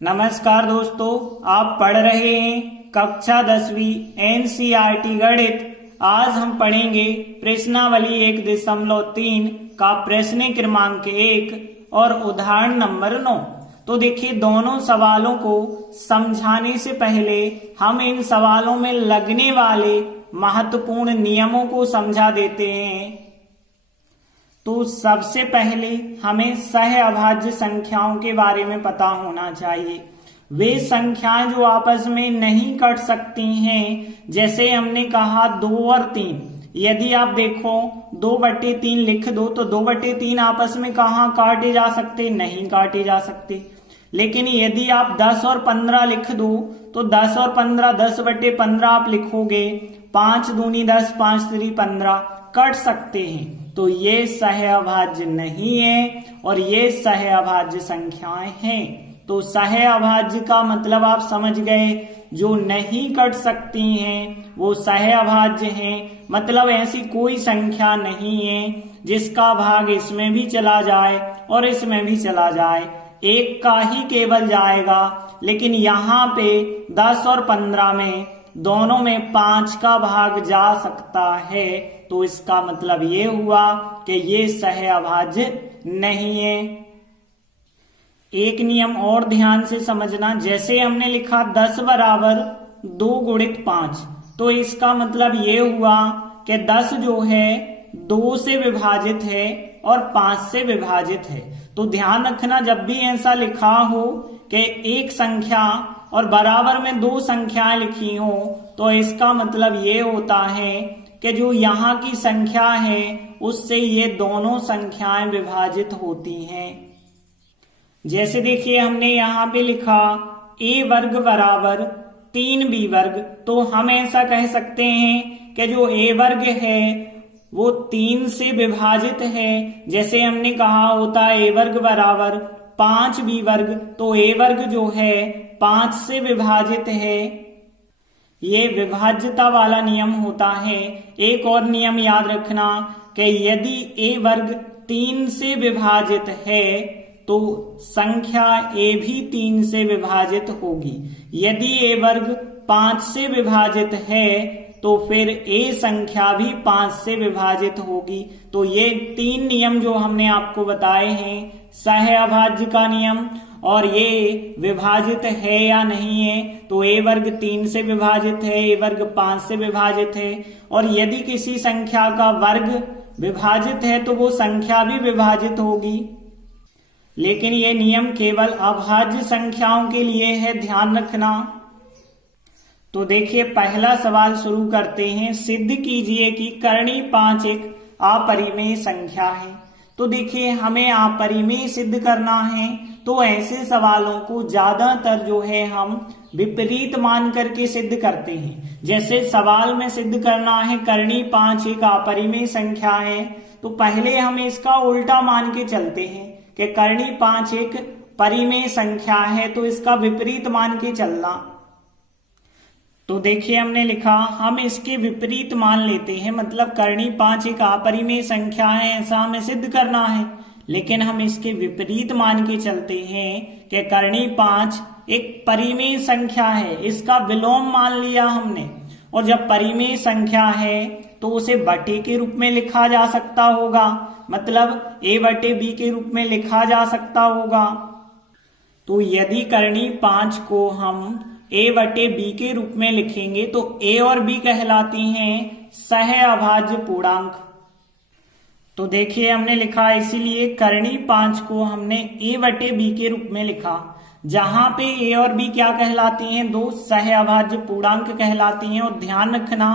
नमस्कार दोस्तों, आप पढ़ रहे हैं कक्षा 10वीं एनसीईआरटी गणित। आज हम पढ़ेंगे प्रश्नावली 1.3 का प्रश्न क्रमांक 1 और उदाहरण नंबर 9। तो देखिए, दोनों सवालों को समझाने से पहले हम इन सवालों में लगने वाले महत्वपूर्ण नियमों को समझा देते हैं। तो सबसे पहले हमें सहअभाज्य संख्याओं के बारे में पता होना चाहिए। वे संख्याएं जो आपस में नहीं कट सकती हैं, जैसे हमने कहा 2 और 3। यदि आप देखो 2/3 लिख दो तो 2/3 आपस में कहाँ काटे जा सकते? नहीं काटे जा सकते। लेकिन यदि आप 10 और 15 लिख दो तो 10 और 15 10/15 आप लिखोगे, 5 दूनी 10 5 3 15 कट सकते हैं। तो ये सहअभाज्य नहीं है और ये सहअभाज्य संख्याएं हैं। तो सहअभाज्य का मतलब आप समझ गए, जो नहीं कट सकती हैं वो सहअभाज्य हैं। मतलब ऐसी कोई संख्या नहीं है जिसका भाग इसमें भी चला जाए और इसमें भी चला जाए, एक का ही केवल जाएगा। लेकिन यहाँ पे 10 और 15 में दोनों में 5 का भाग जा सकता है। तो इसका मतलब ये हुआ कि ये सहअभाज्य नहीं है। एक नियम और ध्यान से समझना, जैसे हमने लिखा 10 बराबर 2 गुणित 5, तो इसका मतलब ये हुआ कि 10 जो है 2 से विभाजित है और 5 से विभाजित है। तो ध्यान रखना, जब भी ऐसा लिखा हो कि एक संख्या और बराबर में 2 संख्याएं लिखी हो, तो इसका मतलब ये होता है कि जो यहाँ की संख्या है उससे ये दोनों संख्याएं विभाजित होती हैं। जैसे देखिए, हमने यहाँ पे लिखा a वर्ग बराबर 3b वर्ग, तो हम ऐसा कह सकते हैं कि जो a वर्ग है वो 3 से विभाजित है। जैसे हमने कहा होता है a वर्ग बराबर 5b वर्ग, तो a वर्ग जो है 5 से विभाजित है। ये विभाज्यता वाला नियम होता है। एक और नियम याद रखना कि यदि a वर्ग 3 से विभाजित है तो संख्या a भी 3 से विभाजित होगी। यदि a वर्ग 5 से विभाजित है तो फिर a संख्या भी 5 से विभाजित होगी। तो ये 3 नियम जो हमने आपको बताए हैं, सहअभाज्य का नियम और ये विभाजित है या नहीं है। तो a वर्ग 3 से विभाजित है, a वर्ग 5 से विभाजित है, और यदि किसी संख्या का वर्ग विभाजित है तो वो संख्या भी विभाजित होगी। लेकिन ये नियम केवल अभाज्य संख्याओं के लिए है, ध्यान रखना। तो देखिए, पहला सवाल शुरू करते हैं। सिद्ध कीजिए कि करणी 5 एक अपरिमेय संख्या है। तो देखिए, हमें अपरिमेय सिद्ध करना है, तो ऐसे सवालों को ज्यादातर जो है हम विपरीत मान करके सिद्ध करते हैं। जैसे सवाल में सिद्ध करना है करणी 5 एक अपरिमेय संख्या है, तो पहले हम इसका उल्टा मान के चलते हैं कि करणी 5 एक परिमेय संख्या है, तो इसका विपरीत मान के चलना। तो देखिए, हमने लिखा हम इसके विपरीत मान लेते हैं, मतलब करणी 5 एक अपरिमेय संख्या है ऐसा हमें सिद्ध करना है। लेकिन हम इसके विपरीत मान के चलते हैं कि करणी 5 एक परिमेय संख्या है, इसका विलोम मान लिया हमने। और जब परिमेय संख्या है तो उसे बटे के रूप में लिखा जा सकता होगा, मतलब a/b के रूप में लिखा जा सकता होगा। तो यदि करणी 5 को हम a/b के रूप में लिखेंगे तो a और b कहलाती हैं सहअभाज्य पूर्णांक। तो देखिए, हमने लिखा इसीलिए करणी 5 को हमने a/b के रूप में लिखा, जहां पे a और b क्या कहलाती हैं? 2 सहअभाज्य पूर्णांक कहलाती हैं। और ध्यान रखना,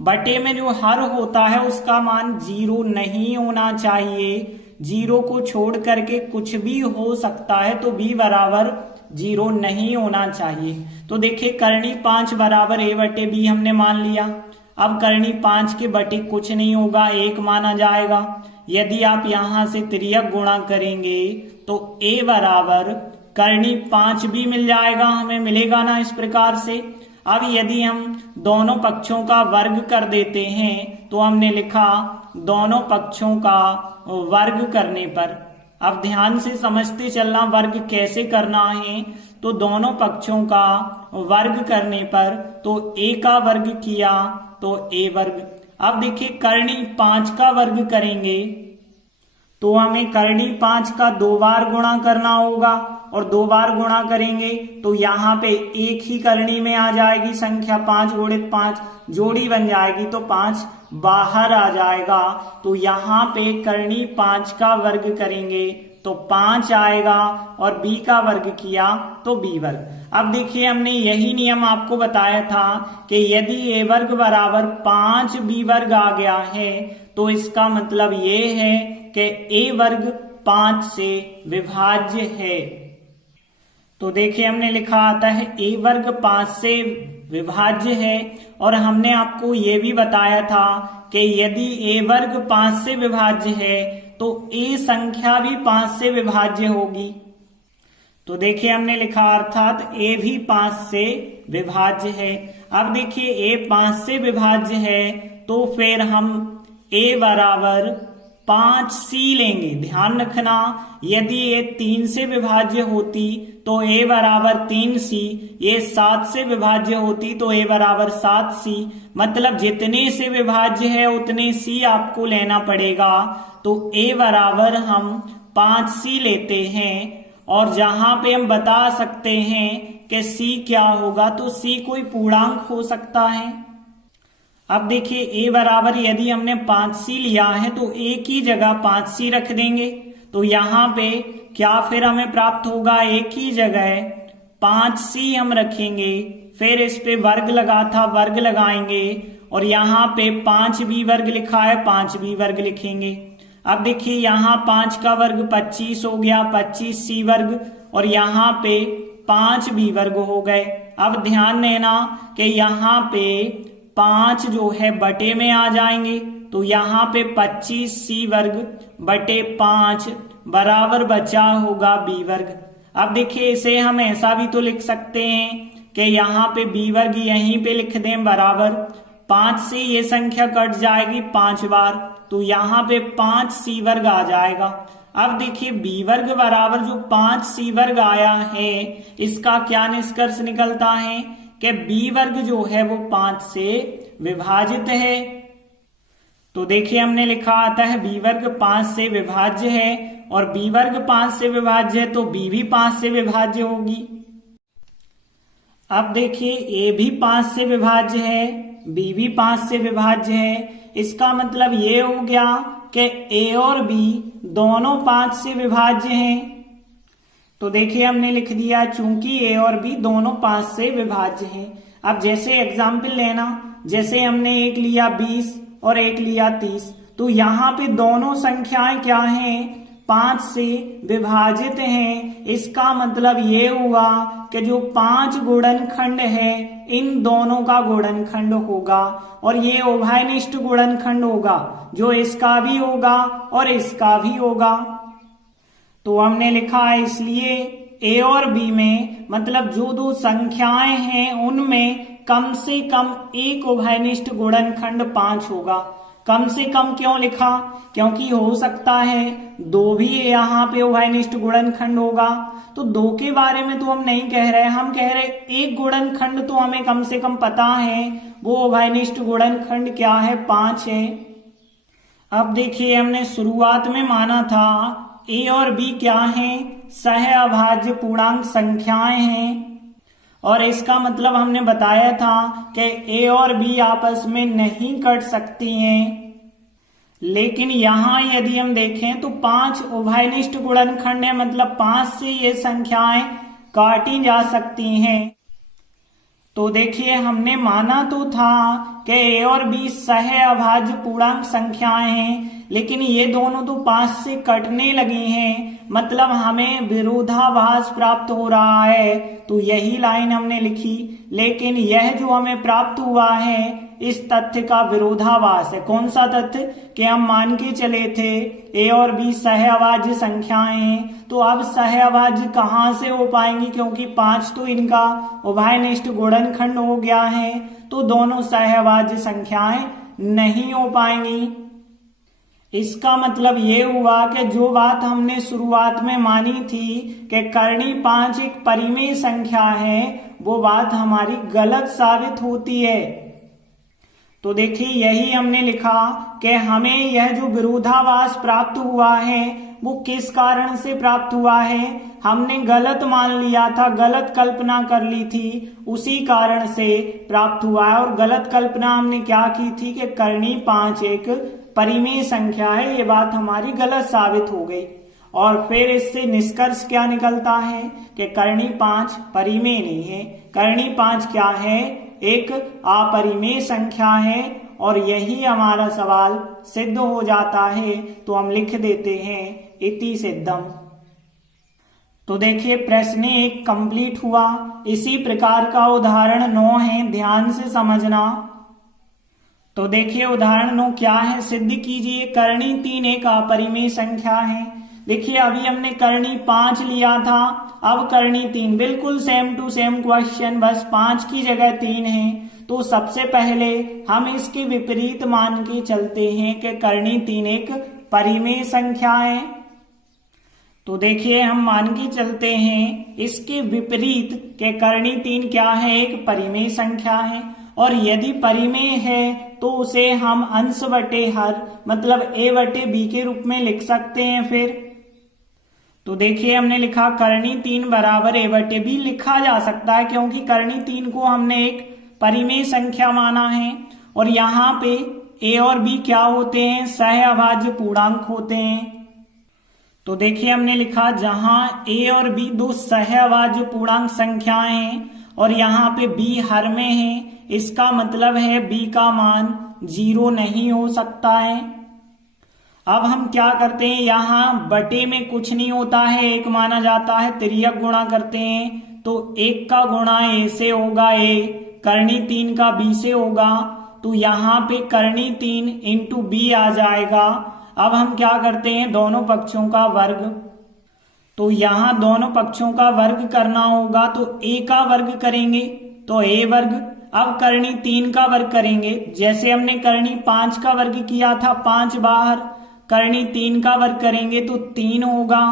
बटे में जो हर होता है उसका मान 0 नहीं होना चाहिए। 0 को छोड़ करके कुछ भी हो सकता है, तो b बराबर 0 नहीं होना चाहिए। तो देखिए, करणी 5 बराबर a/b हमने मान लिया। अब करणी 5 के बटे कुछ नहीं होगा, 1 माना जाएगा। यदि आप यहां से तिर्यक गुणा करेंगे तो a बराबर करणी 5 भी मिल जाएगा, हमें मिलेगा ना इस प्रकार से। अब यदि हम दोनों पक्षों का वर्ग कर देते हैं तो हमने लिखा दोनों पक्षों का वर्ग करने पर अब ध्यान से समझते चलना वर्ग कैसे करना है। तो दोनों पक्षों का वर्ग करने पर तो a का वर्ग किया तो a वर्ग। अब देखिए करनी 5 का वर्ग करेंगे तो हमें करनी 5 का 2 बार गुणा करना होगा और 2 बार गुणा करेंगे तो यहाँ पे एक ही करनी में आ जाएगी संख्या 5 गुणित 5 जोड़ी बन जाएगी तो 5 बाहर आ जाएगा। तो यहाँ पे करनी 5 का वर्ग करेंगे तो 5 आएगा और b का वर्ग किया तो b वर्ग। अब देखिए हमने यही नियम आपको बताया था कि यदि a वर्ग बराबर 5 b वर्ग आ गया है तो इसका मतलब ये है कि a वर्ग 5 से विभाज्य है। तो देखिए हमने लिखा आता है a वर्ग 5 से विभाज्य है और हमने आपको ये भी बताया था कि यदि a वर्ग 5 से विभाज्य है तो a संख्या भी 5 से विभाज्य होगी। तो देखिए हमने लिखा अर्थात a भी 5 से विभाज्य है। अब देखिए a 5 से विभाज्य है तो फिर हम a बराबर 5c लेंगे। ध्यान रखना यदि ये 3 से विभाज्य होती तो a बराबर 3c, ये 7 से विभाज्य होती तो a बराबर 7c। मतलब जितने से विभाज्य है उतने c आपको लेना पड़ेगा। तो a बराबर हम 5c लेते हैं और जहां पे हम बता सकते हैं कि c क्या होगा तो c कोई पूर्णांक हो सकता है। अब देखिए a बराबर यदि हमने 5c लिया है तो a की जगह 5c रख देंगे तो यहाँ पे क्या फिर हमें प्राप्त होगा, a की जगह 5c हम रखेंगे, फिर इस पे वर्ग लगा था वर्ग लगाएंगे और यहाँ पे 5b वर्ग लिखा है 5b वर्ग लिखेंगे। अब देखिए यहाँ 5 का वर्ग 25 हो गया 25c वर्ग और यहाँ पे 5b वर्ग हो गए। अब ध्यान देना कि यहाँ पे 5 जो है बटे में आ जाएंगे तो यहाँ पे 25c वर्ग बटे 5 बराबर बचा होगा b वर्ग। अब देखिए इसे हम ऐसा भी तो लिख सकते हैं कि यहाँ पे b वर्ग यहीं पे लिख दें बराबर 5 से ये संख्या कट जाएगी 5 बार तो यहाँ पे 5c वर्ग आ जाएगा। अब देखिए b वर्ग बराबर जो 5c वर्ग आया है इसका क्या निष्कर्ष निकलता है कि b वर्ग जो है वो 5 से विभाजित है। तो देखिए हमने लिखा आता है b वर्ग 5 से विभाज्य है और b वर्ग 5 से विभाज्य है तो b भी 5 से विभाज्य होगी। अब देखिए a भी 5 से विभाज्य है b भी 5 से विभाज्य है। इसका मतलब ये हो गया कि a और b दोनों 5 से विभाज्य हैं। तो देखिए हमने लिख दिया चूंकि a और b दोनों 5 से विभाज्य हैं। अब जैसे एग्जाम्पल लेना, जैसे हमने एक लिया 20 और एक लिया 30 तो यहाँ पे दोनों संख्याएं क्या हैं, 5 से विभाजित हैं। इसका मतलब ये हुआ कि जो 5 गुणनखंड है इन दोनों का गुणनखंड होगा और ये उभयनिष्ठ गुणनखंड होगा, जो इसका भी होगा और इसका भी होगा। तो हमने लिखा है इसलिए a और b में मतलब जो दो संख्याएं हैं उनमें कम से कम एक उभयनिष्ठ गुणनखंड 5 होगा। कम से कम क्यों लिखा, क्योंकि हो सकता है 2 भी यहाँ पे उभयनिष्ठ गुणनखंड होगा। तो 2 के बारे में तो हम नहीं कह रहे, हम कह रहे एक गुणनखंड तो हमें कम से कम पता है, वो उभयनिष्ठ गुणनखंड क्या है, 5 है। अब देखिए हमने शुरुआत में माना था a और b क्या हैं, सहअभाज्य पूर्णांक संख्याएं हैं और इसका मतलब हमने बताया था कि a और b आपस में नहीं कट सकती हैं। लेकिन यहाँ यदि हम देखें तो 5 उभयनिष्ठ गुणनखंड है, मतलब 5 से ये संख्याएं काटी जा सकती हैं। तो देखिए हमने माना तो था कि a और b सहअभाज्य पूर्णांक संख्याएं हैं, लेकिन ये दोनों तो 5 से कटने लगी हैं, मतलब हमें विरोधाभास प्राप्त हो रहा है। तो यही लाइन हमने लिखी, लेकिन यह जो हमें प्राप्त हुआ है इस तथ्य का विरोधाभास है। कौन सा तथ्य, कि हम मान के चले थे a और b सहअभाज्य संख्याएं हैं, तो अब सहअभाज्य कहाँ से हो पाएंगी, क्योंकि 5 तो इनका उभयनिष्ठ गुणनखंड हो गया है, तो दोनों सहअभाज्य संख्याएं नहीं हो पाएंगी। इसका मतलब ये हुआ कि जो बात हमने शुरुआत में मानी थी कि करनी 5 एक परिमेय संख्या है, वो बात हमारी गलत साबित होती है। तो देखिए यही हमने लिखा कि हमें यह जो विरोधाभास प्राप्त हुआ है वो किस कारण से प्राप्त हुआ है, हमने गलत मान लिया था, गलत कल्पना कर ली थी, उसी कारण से प्राप्त हुआ है। और गलत कल्पना हमने क्या की थी कि करनी 5 एक परिमेय संख्या है, ये बात हमारी गलत साबित हो गई। और फिर इससे निष्कर्ष क्या निकलता है कि करनी 5 परिमेय नहीं है, करनी 5 क्या है, एक अपरिमेय संख्या है। और यही हमारा सवाल सिद्ध हो जाता है, तो हम लिख देते हैं इति सिद्धम। तो देखिए प्रश्न 1 कंप्लीट हुआ। इसी प्रकार का उदाहरण 9 है, ध्यान से समझना। तो देखिए उदाहरण 9 क्या है, सिद्ध कीजिए करनी 3 एक अपरिमेय संख्या है। देखिए अभी हमने करनी 5 लिया था, अब करनी 3, बिल्कुल सेम टू सेम क्वेश्चन, बस 5 की जगह 3 है। तो सबसे पहले हम इसके विपरीत मान के चलते हैं कि करनी 3 एक परिमेय संख्या है। तो देखिए हम मान के चलते हैं इसके विपरीत कि करनी 3 क्या है, एक परिमेय संख्या है। और यदि परिमेय है तो उसे हम अंश बटे हर मतलब a बटे b के रूप में लिख सकते हैं। फिर तो देखिए हमने लिखा करनी 3 बराबर a बटे b लिखा जा सकता है, क्योंकि करनी 3 को हमने एक परिमेय संख्या माना है। और यहाँ पे a और b क्या होते हैं, सहअभाज्य पूर्णांक होते हैं। तो देखिए हमने लिखा जहां a और b दो सहअभाज्य पूर्णांक संख्याएं हैं और यहाँ पे b हर में है, इसका मतलब है b का मान 0 नहीं हो सकता है। अब हम क्या करते हैं, यहाँ बटे में कुछ नहीं होता है, एक माना जाता है, तिर्यक गुणा करते हैं। तो 1 का गुणा a से होगा a, करनी 3 का b से होगा, तो यहाँ पे करनी 3 इंटू b आ जाएगा। अब हम क्या करते हैं, दोनों पक्षों का वर्ग, तो यहाँ दोनों पक्षों का वर्ग करना होगा, तो a का वर्ग करेंगे तो a वर्ग। अब करनी 3 का वर्ग करेंगे, जैसे हमने करनी 5 का वर्ग किया था, 5 बाहर, करनी 3 का वर्ग करेंगे तो 3 होगा,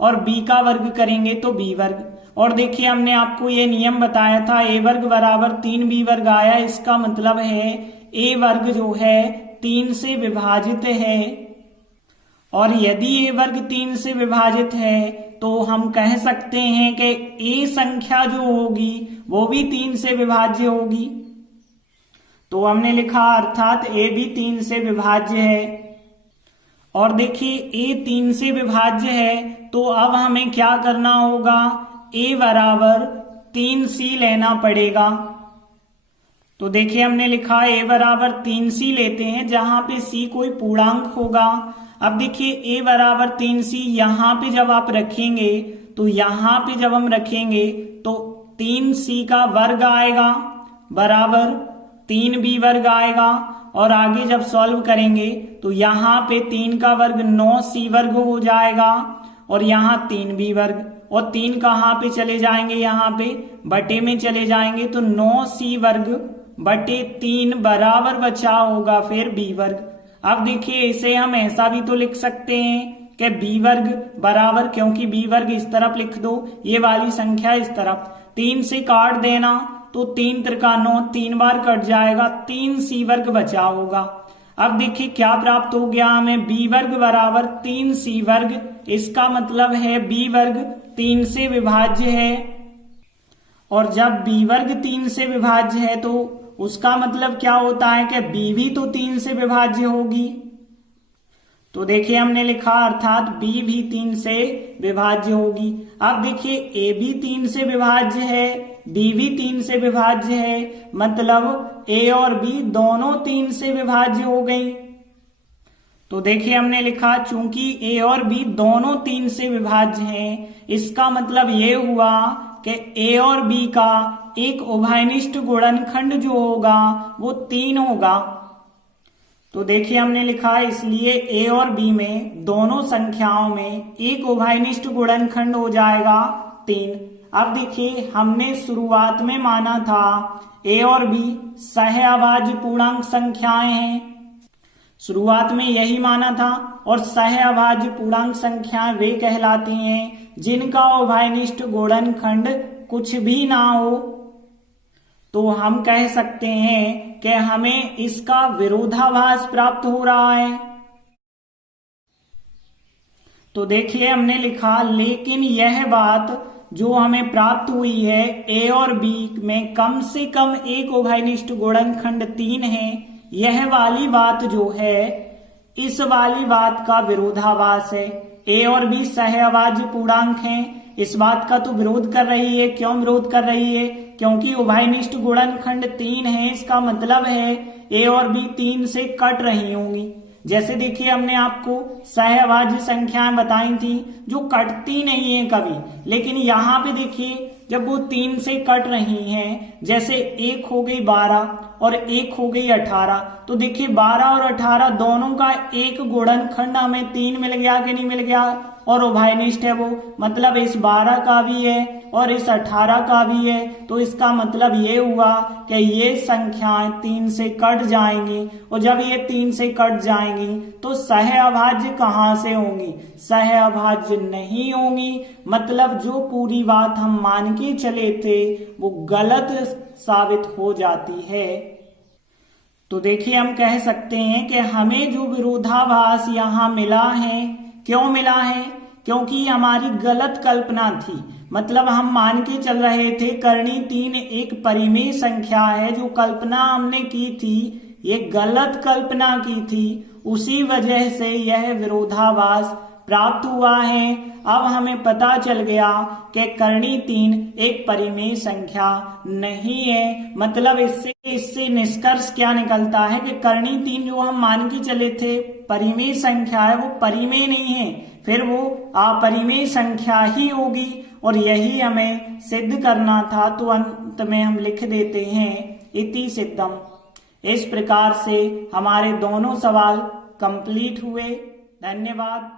और b का वर्ग करेंगे तो b वर्ग। और देखिए हमने आपको ये नियम बताया था, a वर्ग बराबर 3b वर्ग आया, इसका मतलब है a वर्ग जो है 3 से विभाजित है। और यदि a वर्ग 3 से विभाजित है तो हम कह सकते हैं कि a संख्या जो होगी वो भी 3 से विभाज्य होगी। तो हमने लिखा अर्थात a भी 3 से विभाज्य है। और देखिए a 3 से विभाज्य है, तो अब हमें क्या करना होगा, a बराबर 3c लेना पड़ेगा। तो देखिए हमने लिखा a बराबर 3c लेते हैं, जहां पे c कोई पूर्णांक होगा। अब देखिए a बराबर 3c यहाँ पे जब आप रखेंगे, तो यहाँ पे जब हम रखेंगे तो 3c का वर्ग आएगा बराबर 3b वर्ग आएगा। और आगे जब सॉल्व करेंगे तो यहाँ पे 3 का वर्ग 9c वर्ग हो जाएगा, और यहाँ 3b वर्ग, और 3 कहाँ पे चले जाएंगे, यहाँ पे बटे में चले जाएंगे, तो 9c वर्ग बटे 3 बराबर बचा होगा फिर b वर्ग। अब देखिए इसे हम ऐसा भी तो लिख सकते हैं कि b वर्ग बराबर, क्योंकि b वर्ग इस तरफ लिख दो, ये वाली संख्या इस तरफ, 3 से काट देना तो 3 त्रिका 9, 3 बार कट जाएगा, 3c वर्ग बचा होगा। अब देखिए क्या प्राप्त हो गया हमें, b वर्ग बराबर 3c वर्ग, इसका मतलब है b वर्ग 3 से विभाज्य है। और जब b वर्ग 3 से विभाज्य है तो उसका मतलब क्या होता है कि b भी तो 3 से विभाज्य होगी। तो देखिए हमने लिखा अर्थात b भी 3 से विभाज्य होगी। अब देखिए a भी 3 से विभाज्य है, b भी 3 से विभाज्य है, मतलब a और b दोनों 3 से विभाज्य हो गई। तो देखिए हमने लिखा चूंकि a और b दोनों 3 से विभाज्य हैं, इसका मतलब ये हुआ कि a और b का एक उभयनिष्ठ गुणनखंड जो होगा वो 3 होगा। तो देखिए हमने लिखा इसलिए a और b में दोनों संख्याओं में एक उभयनिष्ठ गुणनखंड हो जाएगा 3। अब देखिए हमने शुरुआत में माना था a और b सहअभाज्य पूर्णांक संख्याएं हैं। शुरुआत में यही माना था। और सहअभाज्य पूर्णांक संख्याएं वे कहलाती हैं जिनका उभयनिष्ठ गुणनखंड कुछ भी ना हो। तो हम कह सकते हैं कि हमें इसका विरोधाभास प्राप्त हो रहा है। तो देखिए हमने लिखा, लेकिन यह बात जो हमें प्राप्त हुई है ए और बी में कम से कम एक उभयनिष्ठ गुणनखंड 3 है, यह वाली बात जो है इस वाली बात का विरोधाभास है। ए और बी सहअभाज्य पूर्णांक हैं, इस बात का तो विरोध कर रही है। क्यों विरोध कर रही है? क्योंकि उभयनिष्ठ गुणनखंड 3 है, इसका मतलब है ए और बी 3 से कट रही होंगी। जैसे देखिए हमने आपको सहअभाज्य संख्याएं बताई थी जो कटती नहीं है कभी, लेकिन यहाँ पे देखिए जब वो 3 से कट रही हैं, जैसे एक हो गई 12 और एक हो गई 18, तो देखिए 12 और 18 दोनों का एक गुणनखंड हमें 3 मिल गया कि नहीं मिल गया, और उभयनिष्ठ है वो, मतलब इस 12 का भी है और इस 18 का भी है। तो इसका मतलब ये हुआ कि ये संख्याएं 3 से कट जाएंगी, और जब ये 3 से कट जाएंगी तो सहअभाज्य कहां से होंगी? सहअभाज्य नहीं होंगी। मतलब जो पूरी बात हम मान के चले थे वो गलत साबित हो जाती है। तो देखिए हम कह सकते हैं कि हमें जो विरोधाभास यहाँ मिला है, क्यों मिला है? क्योंकि हमारी गलत कल्पना थी। मतलब हम मान के चल रहे थे करणी 3 एक परिमेय संख्या है, जो कल्पना हमने की थी ये गलत कल्पना की थी, उसी वजह से यह विरोधाभास प्राप्त हुआ है। अब हमें पता चल गया कि करणी 3 एक परिमेय संख्या नहीं है। मतलब इससे निष्कर्ष क्या निकलता है कि करणी 3 जो हम मान के चले थे परिमेय संख्या है, वो परिमेय नहीं है, फिर वो अपरिमेय संख्या ही होगी, और यही हमें सिद्ध करना था। तो अंत में हम लिख देते हैं इति सिद्धम। इस प्रकार से हमारे दोनों सवाल कंप्लीट हुए। धन्यवाद।